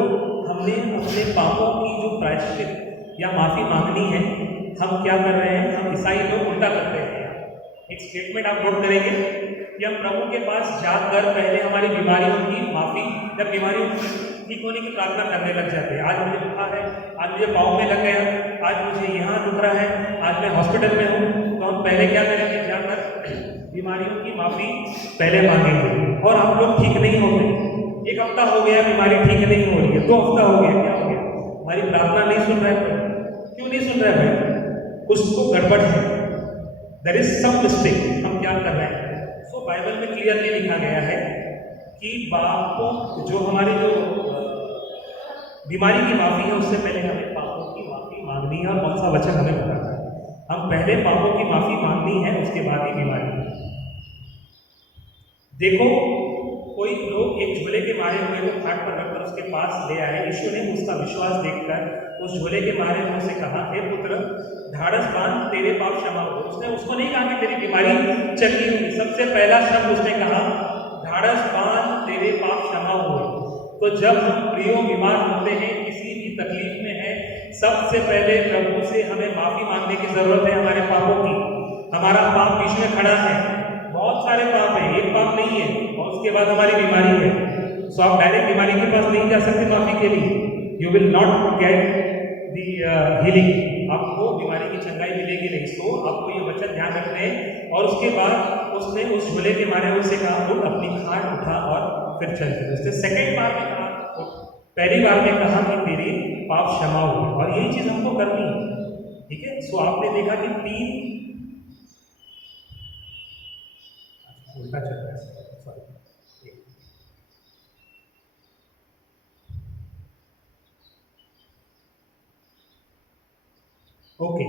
हमने अपने पापों की जो प्रायश्चित या माफ़ी मांगनी है, हम क्या कर रहे हैं, हम ईसाई लोग उल्टा करते हैं। एक स्टेटमेंट आप नोट करेंगे कि हम प्रभु के पास जाकर पहले हमारी बीमारियों की माफ़ी या बीमारियों ठीक होने की प्रार्थना करने लग जाते हैं। आज मुझे बुखार है, आज मुझे पाँव में लग गया, आज मुझे यहाँ दुख रहा है, आज मैं हॉस्पिटल में हूँ, तो हम पहले क्या करेंगे, जाकर बीमारियों की माफ़ी पहले मांगेंगे। और आप लोग ठीक नहीं होते, 1 हफ्ता हो गया बीमारी ठीक नहीं हो रही है, 2 हफ्ता हो गया, क्या हो गया, हमारी प्रार्थना नहीं सुन रहे, क्यों नहीं सुन रहे भाई? कुछ तो गड़बड़ है, देयर इज सम मिस्टेक। हम क्या कर रहे हैं? सो बाइबल में क्लियरली लिखा गया है कि पापों जो हमारी जो बीमारी की माफी है उससे पहले हमें पापों की माफी मांगनी है। और कौन सा वचन हमें बताता है? हम पहले पापों की माफी मांगनी है, उसके बाद ही बीमारी। देखो, कोई लोग एक झोले के मारे हुए को खाट पर रखकर उसके पास ले आए। यीशु ने उसका विश्वास देखकर उस झोले के मारे हुए से कहा, हे पुत्र, ढाढ़स बांध, तेरे पाप क्षमा हो। उसने उसको नहीं कहा कि तेरी बीमारी चंगी होगी। सबसे पहला शब्द उसने कहा, ढाढ़स बांध, तेरे पाप क्षमा हुए। तो जब हम प्रियो बीमार होते हैं, किसी भी तकलीफ में है, सबसे पहले प्रभु से हमें माफी मांगने की जरूरत है हमारे पापों की। हमारा पाप बीच में खड़ा है, बहुत सारे पाप है, एक पाप नहीं है। और उसके बाद हमारी बीमारी है। सो आप डायरेक्ट बीमारी के पास नहीं जा सकते माफी के लिए। You will not get the healing, आपको बीमारी की चंगाई मिलेगी नहीं। सो आपको ये वचन ध्यान रखना है। और उसके बाद उसने उस झोले के मारे उससे कहा, उठ, अपनी खाट उठा और फिर चल गया। उसने सेकेंड बार में कहा, पहली बार में कहा कि तेरे पाप क्षमा हुए। और यही चीज हमको करनी है, ठीक है। सो आपने देखा कि 3 उल्टा चल रहा है, सॉरी। ओके,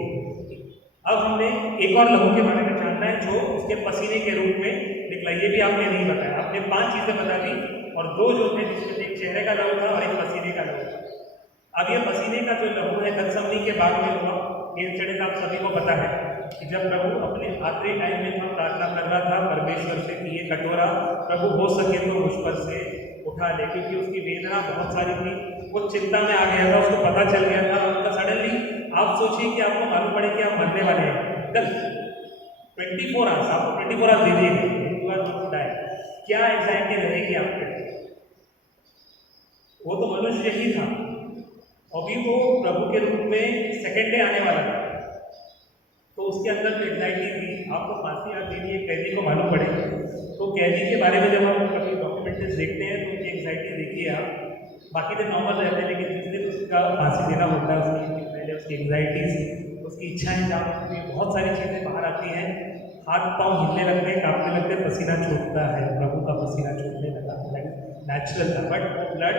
अब हमने एक और लहू के बारे में जानना है जो उसके पसीने के रूप में निकला। ये भी आपने नहीं बताया। आपने 5 चीजें बता दी और 2 जो थे, जिसमें एक चेहरे का लहू था और एक पसीने का लहू था। अब ये पसीने का जो लहू है गतसमनी के बाद में हुआ। ये इंसिडेंट आप सभी को पता है कि जब प्रभु अपने आखिरी टाइम में था, प्रार्थना कर रहा था परमेश्वर से कि ये कटोरा प्रभु हो सके तो मुझ पर से उठा ले, क्योंकि उसकी वेदना बहुत सारी थी। वो चिंता में आ गया था, उसको पता चल गया था। उनका सडनली, आप सोचिए कि आपको मालूम पड़े कि आप मरने वाले हैं, कल 24 आवर्स, आपको 24 आवर्स दे दिए, क्या एंजाइटी रहेगी आप पे? वो तो मनुष्य ही था, अभी वो प्रभु के रूप में सेकेंड डे आने वाला था। तो उसके अंदर जो एंजाइटी थी, आपको फांसी आप देनी है, कैदी को मालूम पड़े। तो कैदी के बारे में जब हम कभी डॉक्यूमेंट्रीज देखते हैं तो उनकी एंजाइटी देखिए आप, बाकी दिन नॉर्मल रहते हैं, लेकिन जिस दिन उसका फांसी देना होता है उसकी पहले उसकी एंजाइटीज, उसकी इच्छाएं जाती, बहुत सारी चीज़ें बाहर आती हैं। हाथ पाँव हिलने लगते हैं, कांपने लगते हैं, पसीना छूटता है। प्रभु का पसीना छूटने लगा, नेचुरल था, बट ब्लड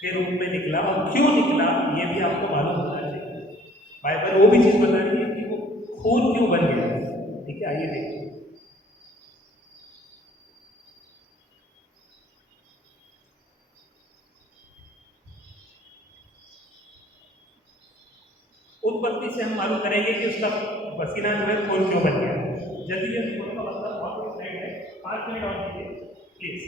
के रूप में निकला। और क्यों निकला ये भी आपको मालूम होना चाहिए। बाइबल वो भी चीज़ बता रही है कि वो खून क्यों बन गया। ठीक है, आइए देखिए। उत्पत्ति से हम मालूम करेंगे कि उसका पसीना जो है खून क्यों बन गया। जल्दी जल्दी खून का मतलब बहुत साइड है, 5 मिनट और दीजिए प्लीज।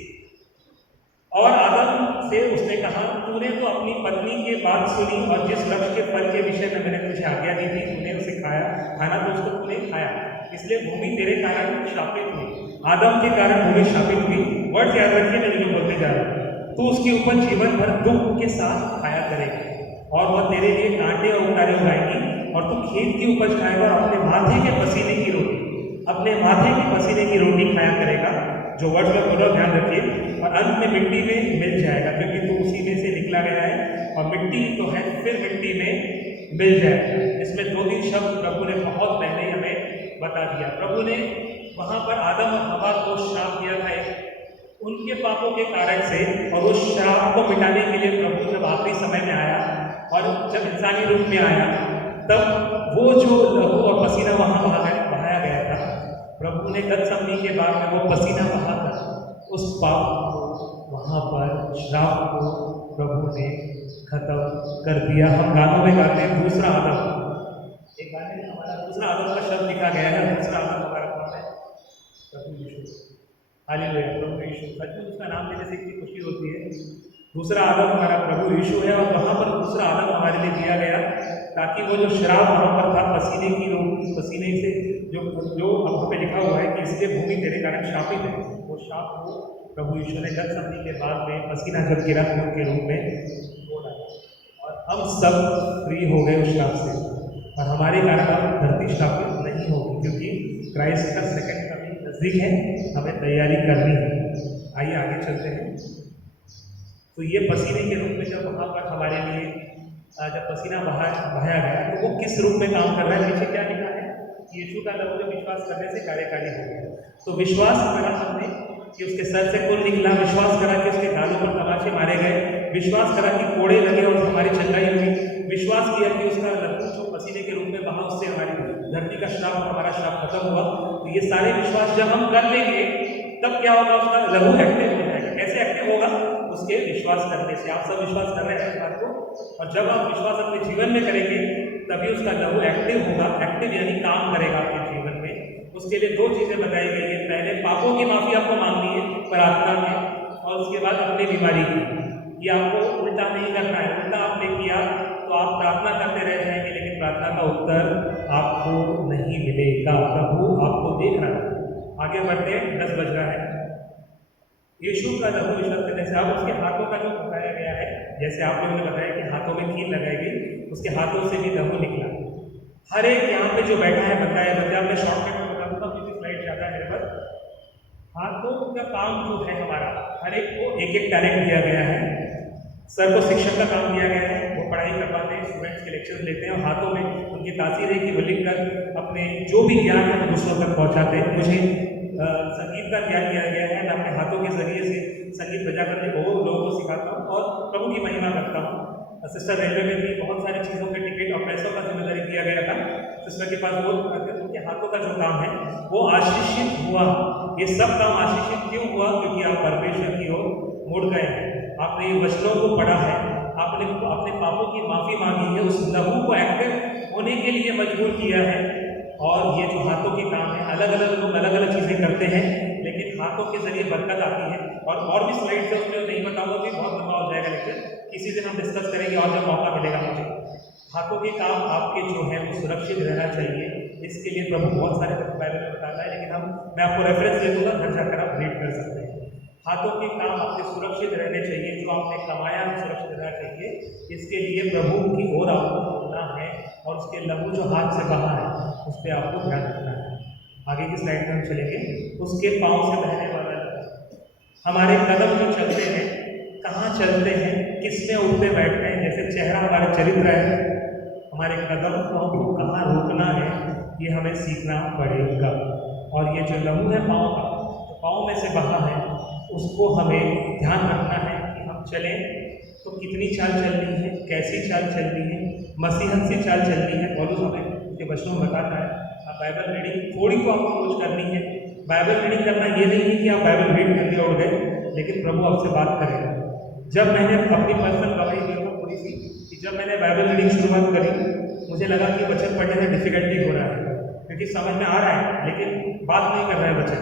और आदम से उसने कहा, तूने तो अपनी पत्नी की बात सुनी और जिस वृक्ष के फल के विषय में मैंने तुझे आज्ञा दी थी, तूने उसे खाना तो उसको तूने खाया, इसलिए भूमि तेरे कारण शापित हुई। आदम के कारण भूमि शापित हुई। वर्ड याद रखिए, मैं जो बोलते जा रहा हूँ। तो उसके ऊपर जीवन भर दुख के साथ खाया करेगा और वह तेरे लिए कांटे और उटारे उगाएगी, और तू खेत की उपज खाएगा और अपने माथे के पसीने की रोटी, अपने माथे के पसीने की रोटी खाया करेगा। जो वर्ड में बोलो ध्यान रखिए। और अंत में मिट्टी में मिल जाएगा, क्योंकि तू उसी में से निकला गया है और मिट्टी तो है, फिर मिट्टी में मिल जाएगा। इसमें 2-3 शब्द प्रभु ने बहुत पहले हमें बता दिया। प्रभु ने वहां पर आदम और हवा को श्राप दिया था उनके पापों के कारण से, और उस श्राप को मिटाने के लिए प्रभु जब आखिरी समय में आया और जब इंसानी रूप में आया, तब वो जो लहू और पसीना वहां बहाया गया था, प्रभु ने गतसमनी के बाद में वो पसीना बहाकर उस पाप को, वहां पर श्राप को प्रभु ने खत्म कर दिया। हम गानों में गाते हैं दूसरा आदम, एक गाने में हमारा दूसरा आदम का शब्द लिखा गया है। दूसरा आदम हमारा कौन है? प्रभु यीशु। हालेलुया, प्रभु यीशु। सच में उसका नाम लेने से इतनी खुशी होती है। दूसरा आदम हमारा प्रभु यीशु है, और वहां पर दूसरा आदम हमारे लिए दिया गया, ताकि वो जो श्राप वहां पर था, पसीने की रोटी, पसीने से जो वहाँ पे लिखा हुआ है कि इसलिए भूमि तेरे कारण शापित है, वो शाप को प्रभु यीशु ने गतसमनी के बाद में पसीना जब गिरा खून के रूप में छोड़ा, और हम सब फ्री हो गए उस शाप से। और हमारे कारण अब धरती शापित नहीं होगी, क्योंकि क्राइस्ट का सेकंड कमिंग नजदीक है, हमें तैयारी करनी है। आइए आगे चलते हैं। तो ये पसीने के रूप में जब वहाँ पर हमारे लिए जब पसीना बहाया गया तो वो किस रूप में काम कर रहा है, नीचे क्या लिखा है, यीशु का लहू में विश्वास करने से कार्यकारी हो गया। तो विश्वास करा हमने कि उसके सर से खून निकला, विश्वास करा कि उसके गालों पर तमाचे मारे गए, विश्वास करा कि कोड़े लगे और हमारी चंगाई हुई, विश्वास किया कि उसका लहू जो पसीने के रूप में बहा उससे हमारी धरती का श्राप और हमारा श्राप खत्म हुआ। तो ये सारे विश्वास जब हम कर लेंगे तब क्या होगा, उसका लहू एक्टिव हो जाएगा। कैसे एक्टिव होगा, उसके विश्वास करने से। आप सब विश्वास कर रहे हैं इस बात को, और जब आप विश्वास अपने जीवन में करेंगे तभी उसका लहू एक्टिव होगा। एक्टिव यानी काम करेगा आपके जीवन में। उसके लिए दो चीजें बताई गई है, पहले पापों की माफी आपको मांगनी है प्रार्थना में, और उसके बाद अपनी बीमारी की। ये आपको उल्टा नहीं करना है, उल्टा आपने किया तो आप प्रार्थना करते रह जाएंगे लेकिन प्रार्थना का उत्तर आपको नहीं मिलेगा। प्रभु आपको देख रहा है। आगे बढ़ते हैं, 10 बज रहा है। यीशु का लहू विश्वास करने से अब उसके हाथों का जो बताया गया है, जैसे आप लोगों ने बताया कि हाथों में कील लगाई गई, उसके हाथों से भी लहू निकला। हर एक यहाँ पे जो बैठा है बंदा है, बंदा मैं शॉर्टकट में बता दूंगा क्योंकि स्लाइड ज़्यादा है मेरे पास। हाथों का काम जो है हमारा, हर एक को एक एक टैलेंट दिया गया है। सर को शिक्षक का काम दिया गया है, वो पढ़ाई करवाते हैं, स्टूडेंट्स के लेक्चर्स लेते हैं और हाथों में उनकी तासीर है कि वो लिख कर अपने जो भी ज्ञान है दूसरों तक पहुँचाते हैं। मुझे संगीत का ज्ञान दिया गया है, मैं अपने हाथों के जरिए से संगीत बजा करके बहुत लोगों को सिखाता हूँ और प्रभु की महिमा करता हूँ। सिस्टर रेलवे में भी बहुत सारी चीज़ों के टिकट और पैसों का जिम्मेदारी दिया गया था, सिस्टर के पास वो उनके हाथों का जो काम है वो आशीषित हुआ। ये सब काम आशीषित क्यों हुआ, क्योंकि आप परमेश्वर की ओर मुड़ गए हैं, आपने ये वचनों को पढ़ा है, आपने अपने पापों की माफी मांगी है, उस लहू को एक्टिव होने के लिए मजबूर किया है। और ये जो हाथों के काम है, अलग अलग लोग अलग अलग चीज़ें करते हैं लेकिन हाथों के जरिए बरकत आती है। और भी स्लाइड है उसमें नहीं बताऊंगा कि बहुत लंबा हो जाएगा लेक्चर, किसी दिन हम डिस्कस करेंगे और जब मौका मिलेगा मुझे। हाथों के काम आपके जो है वो सुरक्षित रहना चाहिए, इसके लिए प्रभु बहुत सारे बाइबल में बताता है, लेकिन मैं आपको रेफरेंस दे दूंगा, घर जाकर आप रीड कर सकते हैं। हाथों के काम आपके सुरक्षित रहने चाहिए, जो आपने कमाया है सुरक्षित रहना चाहिए। इसके लिए प्रभु की ओर आपको होना है और उसके लहू जो हाथ से बहा है उस पर आपको ध्यान रखना है। आगे की स्लाइड में हम चलेंगे। उसके पाँव से बहने वाला लहू। हमारे कदम जो चलते हैं, कहाँ चलते हैं, किस में उठते बैठते हैं, जैसे चेहरा हमारा चरित्र है, हमारे कदम को कहाँ रोकना है ये हमें सीखना पड़ेगा। और ये जो लहू है पाँव का, तो पाँव में से बहा है, उसको हमें ध्यान रखना है कि हम चलें तो कितनी चाल चलनी है, कैसी चाल चलनी है, मसीहत से चाल चलनी है। पौलुस हमें उनके वचनों में बताता है। आप बाइबल रीडिंग थोड़ी तो आपको रोज करनी है। बाइबल रीडिंग करना ये नहीं है कि आप बाइबल रीड कर दिया उड़ गए, लेकिन प्रभु आपसे बात करेगा। जब मैंने अपनी पर्सनल गवाही दी हो थोड़ी सी कि जब मैंने बाइबल रीडिंग शुरुआत करी, मुझे लगा कि वचन पढ़ने में डिफिकल्टी हो रहा है, क्योंकि समझ में आ रहा है लेकिन बात नहीं कर रहा है वचन।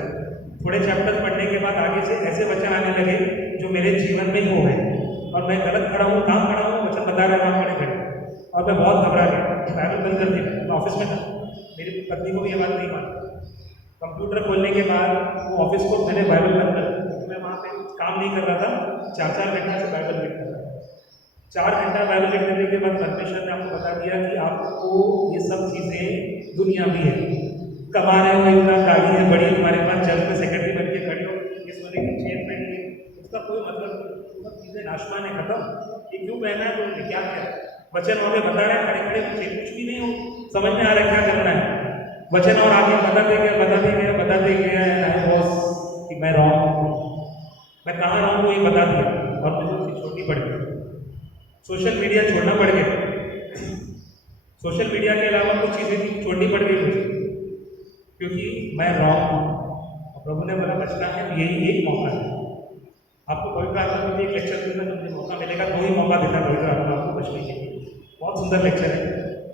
थोड़े चैप्टर पढ़ने के बाद आगे से ऐसे वचन आने लगे जो मेरे जीवन में ही हो गए, और मैं गलत खड़ा हूँ, कहाँ खड़ा हूँ, वचन बता रहा है, वहाँ खड़े, और मैं बहुत घबरा गया, बाइबल बंद कर दिया। मैं ऑफिस में था, मेरी पत्नी को भी ये बात नहीं मानी। कंप्यूटर खोलने के बाद वो ऑफिस को मैंने बाइबल बंद कर दिया, क्योंकि मैं वहाँ पे काम नहीं कर रहा था। 4-4 घंटा से बाइबल रीड कर रहा था। 4 घंटा बाइबल रीड करने के बाद परमेश्वर ने आपको बता दिया कि आपको ये सब चीज़ें दुनिया भी है, कमा रहे हो, इतना गाड़ी है बड़ी तुम्हारे पास, चर्च में सेक्रेटरी बन के खड़े हो, ये सोने की चेन पहनी है, उसका कोई मतलब नहीं। सब चीज़ें नाशमान है, खत्म। ये क्यों पहना है, तो क्या है, वचन हमें बता रहे हैं खड़े खड़े, कुछ भी नहीं हो समझ में आ रहा है क्या करना है। वचन और आगे बताते गया बॉस कि मैं रॉन्ग हूँ, मैं कहाँ रॉन्ग हूँ ये बता दिया, और मुझे उसकी छोटी पड़ गई। सोशल मीडिया छोड़ना पड़ गया। सोशल मीडिया के अलावा कुछ चीज़ें छोड़नी पड़ गई मुझे, क्योंकि मैं रॉन्ग हूँ। और प्रभु ने बोला बचना है तो यही एक मौका है आपको। पवित्र आत्मा में एक लेक्चर देता, जब मुझे मौका मिलेगा तो ही मौका देता पवित्र आत्मा आपको बचने के लिए। बहुत सुंदर लेक्चर है,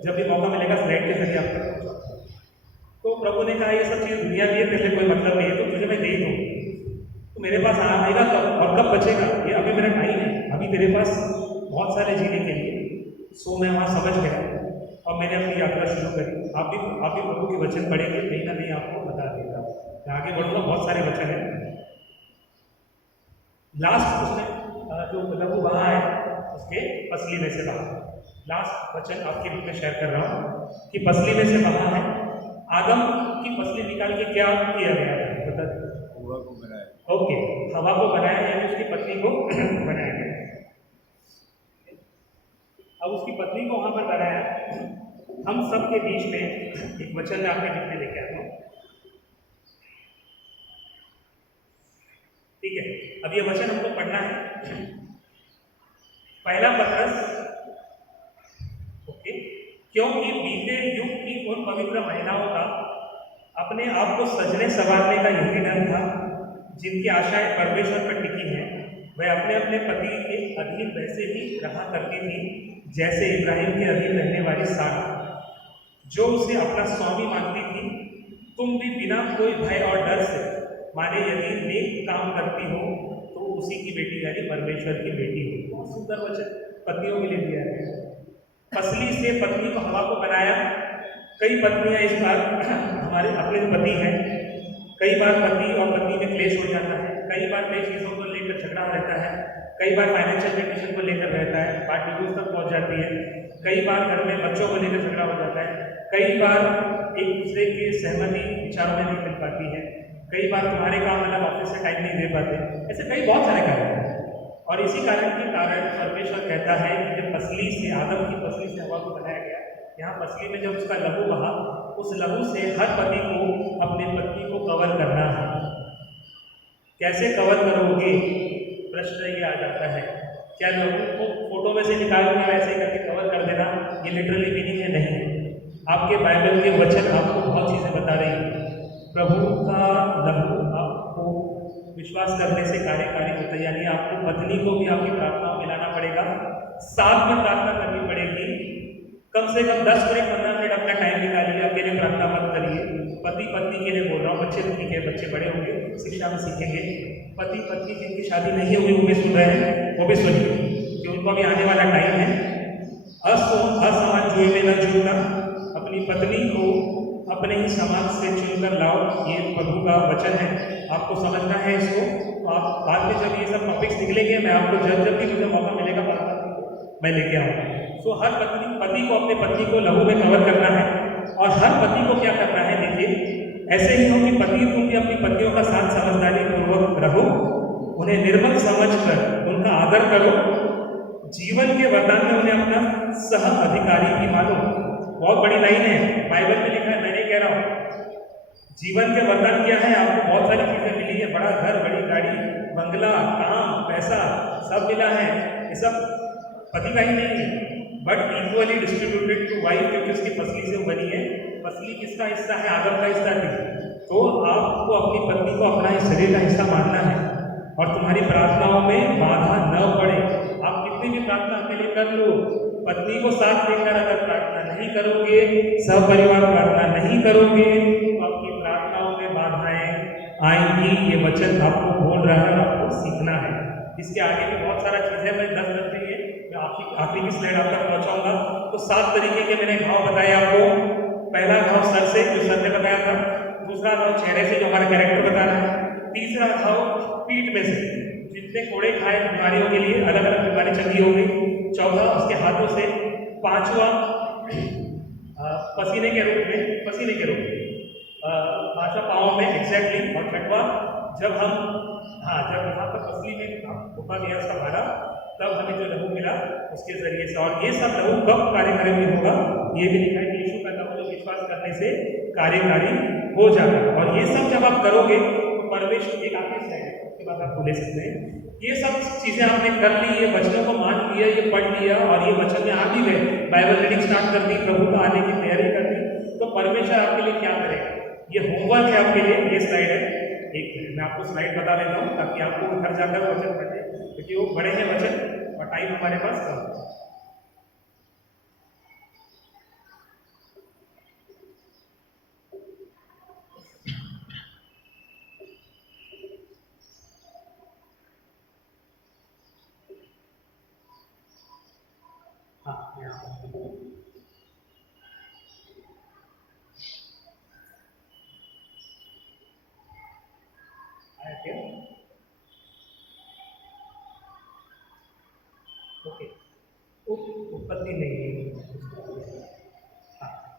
जब भी मौका मिलेगा स्लाइड के जरिए आप तक पहुँचा। तो प्रभु ने कहा ये सब चीज़ दुनिया की है, तेरे कोई मतलब नहीं है, तो तुझे मैं दे दूँ, तो मेरे पास आएगा कब और कब बचेगा, ये अभी मेरा टाइम है, अभी तेरे पास बहुत सारे जीने के लिए। सो मैं वहाँ समझ गया और मैंने अपनी यात्रा शुरू करी। आप भी प्रभु के वचन पढ़ेंगे, कहीं ना कहीं आपको बता देगा। मैं आगे बढ़ूँगा, बहुत सारे वचन हैं। लास्ट उसमें जो लहू बहा है उसके पसली में से बहा। लास्ट वचन आपके रूप में शेयर कर रहा हूँ कि पसली में से बहा है। आदम की पसली निकाल के क्या किया गया है, बता दें। हवा को बनाया। ओके, हवा को बनाया यानी उसकी पत्नी को बनाया गया। अब उसकी पत्नी को वहां पर बनाया। हम सबके बीच में एक वचन आपके बीच में लेके आता हूँ, ठीक है। अब ये वचन हमको पढ़ना है। पहला पत्रस, ओके। क्योंकि बीते युग की उन पवित्र महिलाओं का अपने आप को सजने संवारने का यही डर था, जिनकी आशाएं परमेश्वर पर टिकी हैं। वह अपने अपने पति के अधीन वैसे ही रहा करती थी जैसे इब्राहिम के अधीन रहने वाली सारा, जो उसे अपना स्वामी मानती थी। तुम भी बिना कोई भय और डर से, माने यदि नेक काम करती हो तो उसी की बेटी यानी परमेश्वर की बेटी हो। बहुत सुंदर वचन पत्नियों के लिए दिया है। फसली से पत्नी को हवा को बनाया। कई पत्नियां इस बार हमारे अपने पति हैं, कई बार पति और पत्नी में क्लेश हो जाता है, कई बार कई चीज़ों को लेकर झगड़ा रहता है, कई बार फाइनेंशियल कंडीशन को लेकर रहता है, बात डिवोर्स तक पहुंच जाती है, कई बार घर में बच्चों को लेकर झगड़ा हो जाता है, कई बार एक दूसरे के सहमति विचारों में नहीं मिल पाती है, कई बार तुम्हारे काम अलग, ऑफिस से टाइम नहीं दे पाते। ऐसे कई बहुत सारे कारण हैं। और इसी कारण के कारण परमेश्वर कहता है कि जब पसली से, आदम की पसली से हवा को बनाया गया, यहाँ पसली में जब उसका लहू बहा, उस लहू से हर पति को अपने पत्नी को कवर करना है। कैसे कवर करोगे, प्रश्न ये आ जाता है। क्या लहू को फोटो में से निकाल के वैसे करके कवर कर देना, ये लिटरली मीनिंग है? नहीं। आपके बाइबल के वचन आपको बहुत चीज़ें बता रही है। प्रभु का लहू आपको विश्वास करने से कार्यकारी होता है, यानी आपको पत्नी को भी आपकी प्रार्थनाओं में लाना पड़ेगा, साथ में प्रार्थना करनी पड़ेगी। कम से कम 10 मिनट 15 मिनट अपना टाइम निकालिए, अकेले प्रार्थना मत करिए। पति पत्नी के लिए बोल रहा हूँ, बच्चे ठीक है, बच्चे बड़े होंगे, शिक्षा में सीखेंगे। पति पत्नी जिनकी शादी नहीं हुई वो भी सुन रहे हैं, वो भी सुनिए कि उनको भी आने वाला टाइम है। असमान जुए में न जुड़ना, अपनी पत्नी को अपने ही समाज से चुनकर लाओ, ये प्रभु का वचन है। आपको समझना है इसको। तो आप बाद में जब ये सब टॉपिक्स निकलेंगे, मैं आपको जब भी मुझे मौका मिलेगा मैं लेके आऊँगा। तो हर पति को अपने पत्नी को लहू में कवर करना है। और हर पति को क्या करना है, देखिए, ऐसे ही हो कि पति तुम भी अपनी पत्नियों का साथ समझदारी पूर्वक रहो, उन्हें निर्मल समझकर उनका आदर करो, जीवन के वरदान में उन्हें अपना सह अधिकारी भी मानो। बहुत बड़ी लाइन है, बाइबल में लिखा है, मैं नहीं कह रहा हूँ। जीवन के वरदान क्या है? आपको बहुत सारी चीजें मिली है, बड़ा घर, बड़ी गाड़ी, बंगला, काम, पैसा सब मिला है। ये सब पति का ही नहीं है, but equally distributed to wife, क्योंकि उसकी पसली से बनी है। पसली किसका हिस्सा है? आदम का हिस्सा है। तो आपको अपनी पत्नी को अपना शरीर का हिस्सा मानना है और तुम्हारी प्रार्थनाओं में बाधा न पड़े। आप कितनी भी प्रार्थना के लिए कर लो, पत्नी को साथ देकर अगर प्रार्थना नहीं करोगे, सब परिवार प्रार्थना नहीं करोगे, तो आपकी प्रार्थनाओं में बाधाएं आएंगी। ये वचन आपको बोल रहा है, आपको सीखना है। इसके आगे भी बहुत सारा चीज़ है, मैं 10 मिनट के लिए आखिरी की स्लाइड आप तक पहुंचाऊंगा। तो 7 तरीके के मैंने घाव बताए आपको। पहला घाव सर से, जो सर ने बताया था। दूसरा घाव चेहरे से, जो हमारा कैरेक्टर बता रहा है। तीसरा घाव पीठ में से, जितने कोड़े खाए बीमारियों के लिए अलग अलग बीमारी चंगी हो गई। चौथा उसके हाथों से। पांचवा पसीने के रूप में, पांचवा पाँव में एग्जैक्टली। और छठवा जब यहाँ पर पसली में धोखा गया उसका भारा, तब हमें जो लहू मिला उसके जरिए से। और ये सब लहू कब कार्यकारी होगा, ये भी लिखा है कि यीशु का लहू जो विश्वास करने से कार्यकारी हो जाता है। और ये सब जब आप करोगे तो परमेश्वर, एक आखिरी स्लाइड है उसके बाद आप ले सकते हैं। ये सब चीजें आपने कर ली, ये वचनों को मान लिया, ये पढ़ लिया और ये वचन में आ भी गए, बाइबल रीडिंग स्टार्ट कर दी, प्रभु का आने की तैयारी कर दी, तो परमेश्वर आपके लिए क्या करेगा? ये होमवर्क है आपके लिए। ये स्लाइड है, एक मैं आपको स्लाइड बता देता हूँ ताकि आपको घर जाकर वचन पढ़े, क्योंकि वो बड़े हैं वचन और टाइम हमारे पास कम है। उत्पत्ति नहीं है।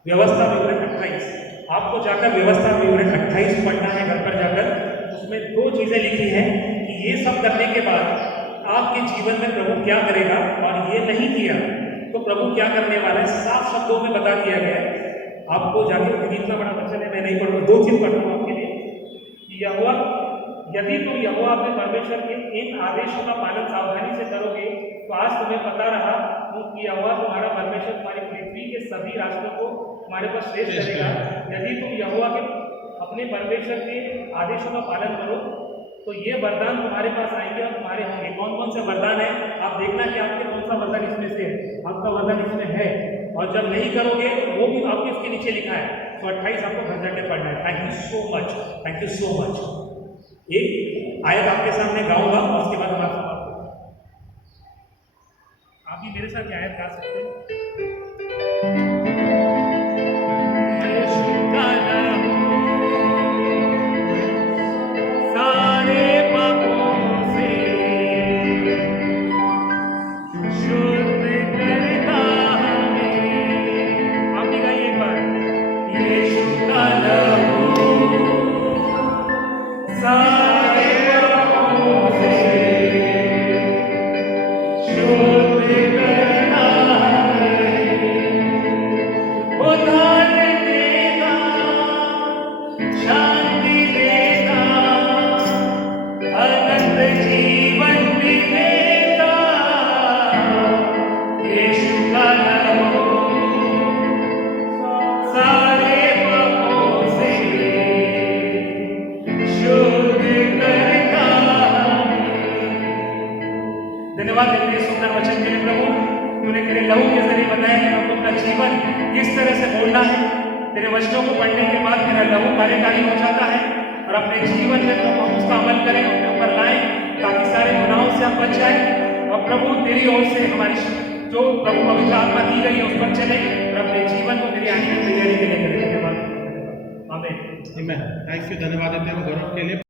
व्यवस्था विवरण 28, आपको जाकर व्यवस्था विवरण 28 पढ़ना है घर पर जाकर। उसमें 2 चीजें लिखी हैं कि ये सब करने के बाद आपके जीवन में प्रभु क्या करेगा, और ये नहीं किया तो प्रभु क्या करने वाला है साफ शब्दों में बता दिया गया है। आपको जाके, क्योंकि इतना बड़ा वचन है मैं नहीं पढ़ूंगा, 2 चीज पढ़ता हूँ आपके लिए कि यहोवा, यदि तुम यहोवा अपने परमेश्वर के इन आदेशों का पालन सावधानी से करोगे तो आज तुम्हें पता रहा कि यहोवा तुम्हारा परमेश्वर तुम्हारी पृथ्वी के सभी राष्ट्रों को तुम्हारे पास श्रेष्ठ करेगा। यदि तुम यहोवा के अपने परमेश्वर के आदेशों का पालन करो तो ये वरदान तुम्हारे पास आएंगे और तुम्हारे होंगे। कौन कौन से वरदान है आप देखना कि आपके कौन सा वरदान इसमें से है। आपका वरदान इसमें है, और जब नहीं करोगे वो भी आपके इसके नीचे लिखा है। तो 28 आपको घर जाके पढ़ना है। Thank you so much, thank you so much. एक आयत आपके सामने गाऊंगा और उसके बाद हमारा समाप्त होगा। आप भी मेरे साथ आयत गा सकते हैं। धन्यवाद तेरे सुंदर वचन के लिए प्रभु। तूने तेरे लहू के जरिए बताया कि हमको अपना जीवन किस तरह से बोलना है। तेरे वचनों को पढ़ने के बाद मेरा लहू कार्यकारी हो जाता है और अपने जीवन में तो हम उसका अमल करें, अपने ऊपर लाएं, ताकि सारे गुनाहों से हम बच जाए। और प्रभु तेरी ओर से हमारी जो प्रभु पवित्र आत्मा दी गई है उस पर चले और अपने जीवन को तेरी आने की तैयारी के लिए करें। धन्यवाद। आमीन। थैंक यू, धन्यवाद देते हैं गौरव के लिए।